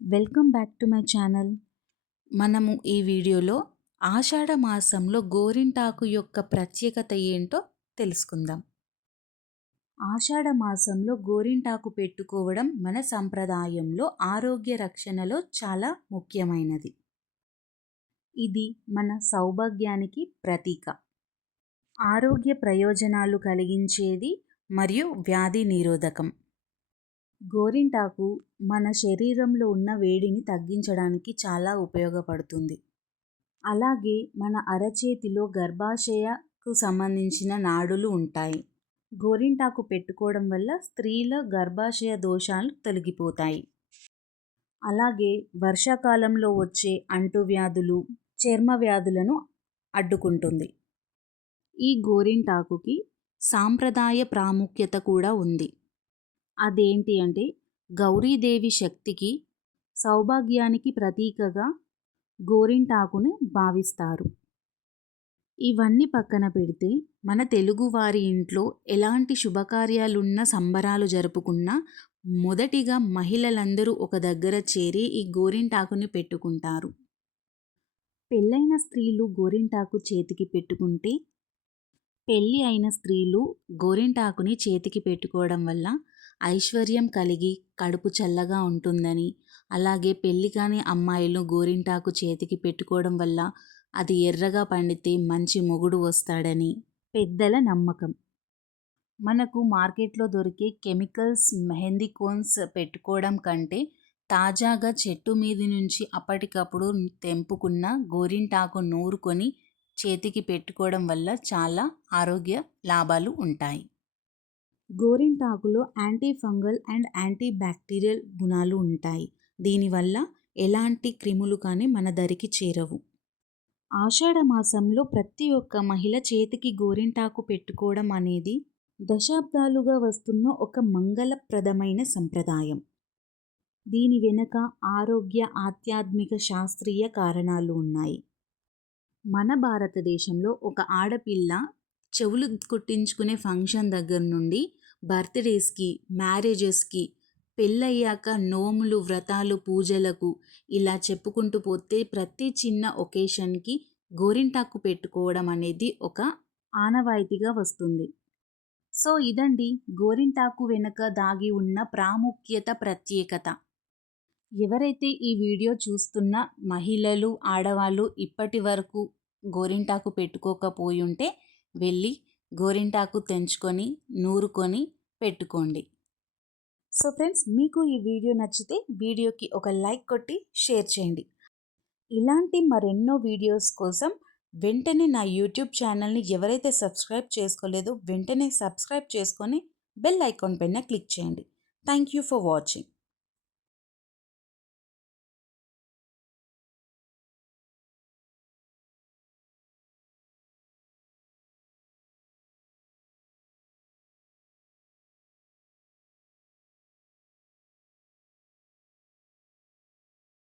Welcome back to my channel. మనము ఈ వీడియోలో ఆషాఢ మాసంలో గోరింటాకు యొక్క ప్రత్యేకత ఏంటో తెలుసుకుందాం. ఆషాఢ మాసంలో గోరింటాకు పెట్టుకోవడం మన సంప్రదాయంలో ఆరోగ్య రక్షణలో చాలా ముఖ్యమైనది. ఇది మన సౌభాగ్యానికి ప్రతీక. ఆరోగ్య ప్రయోజనాలు కలిగించేది మరియు వ్యాధి నిరోధకం. గోరింటాకు మన శరీరంలో ఉన్న వేడిని తగ్గించడానికి చాలా ఉపయోగపడుతుంది. అలాగే మన అరచేతిలో గర్భాశయకు సంబంధించిన నాడులు ఉంటాయి. గోరింటాకు పెట్టుకోవడం వల్ల స్త్రీల గర్భాశయ దోషాలు తొలగిపోతాయి. అలాగే వర్షాకాలంలో వచ్చే అంటువ్యాధులు, చర్మ వ్యాధులను అడ్డుకుంటుంది. ఈ గోరింటాకుకి సాంప్రదాయ ప్రాముఖ్యత కూడా ఉంది. అదేంటి అంటే గౌరీదేవి శక్తికి, సౌభాగ్యానికి ప్రతీకగా గోరింటాకును భావిస్తారు. ఇవన్నీ పక్కన పెడితే మన తెలుగువారి ఇంట్లో ఎలాంటి శుభకార్యాలున్న సంబరాలు జరుపుకున్నా మొదటిగా మహిళలందరూ ఒక దగ్గర చేరి ఈ గోరింటాకుని పెట్టుకుంటారు. పెళ్ళైన స్త్రీలు గోరింటాకు చేతికి పెట్టుకుంటే, పెళ్ళి అయిన స్త్రీలు గోరింటాకుని చేతికి పెట్టుకోవడం వల్ల ఐశ్వర్యం కలిగి కడుపు చల్లగా ఉంటుందని, అలాగే పెళ్ళి కాని అమ్మాయిలు గోరింటాకు చేతికి పెట్టుకోవడం వల్ల అది ఎర్రగా పండితే మంచి మొగుడు వస్తాడని పెద్దల నమ్మకం. మనకు మార్కెట్లో దొరికే కెమికల్స్ మెహందీ కోన్స్ పెట్టుకోవడం కంటే తాజాగా చెట్టు మీది నుంచి అప్పటికప్పుడు తెంపుకున్న గోరింటాకు నూరుకొని చేతికి పెట్టుకోవడం వల్ల చాలా ఆరోగ్య లాభాలు ఉంటాయి. గోరింటాకులో anti fungal and anti bacterial గుణాలు ఉంటాయి. దీనివల్ల ఎలాంటి క్రిములు కానీ మన దరికి చేరవు. ఆషాఢ మాసంలో ప్రతి ఒక్క మహిళ చేతికి గోరింటాకు పెట్టుకోవడం అనేది దశాబ్దాలుగా వస్తున్న ఒక మంగళప్రదమైన సంప్రదాయం. దీని వెనుక ఆరోగ్య, ఆధ్యాత్మిక, శాస్త్రీయ కారణాలు ఉన్నాయి. మన భారతదేశంలో ఒక ఆడపిల్ల చెవులు కుట్టించుకునే ఫంక్షన్ దగ్గర నుండి బర్త్డేస్కి, మ్యారేజెస్కి, పెళ్ళయ్యాక నోములు, వ్రతాలు, పూజలకు ఇలా చెప్పుకుంటూ పోతే ప్రతి చిన్న ఒకేషన్కి గోరింటాకు పెట్టుకోవడం అనేది ఒక ఆనవాయితీగా వస్తుంది. సో ఇదండి గోరింటాకు వెనుక దాగి ఉన్న ప్రాముఖ్యత, ప్రత్యేకత. ఎవరైతే ఈ వీడియో చూస్తున్న మహిళలు, ఆడవాళ్ళు ఇప్పటి వరకు గోరింటాకు పెట్టుకోకపోయి ఉంటే వెళ్ళి గోరింటాకు తెంచుకొని నూరుకొని పెట్టుకోండి. సో ఫ్రెండ్స్, మీకు ఈ వీడియో నచ్చితే వీడియోకి ఒక లైక్ కొట్టి షేర్ చేయండి. ఇలాంటి మరెన్నో వీడియోస్ కోసం వెంటనే నా యూట్యూబ్ ఛానల్ని ఎవరైతే సబ్స్క్రైబ్ చేసుకోలేదో వెంటనే సబ్స్క్రైబ్ చేసుకొని బెల్ ఐకాన్ పైన క్లిక్ చేయండి. Thank you for watching.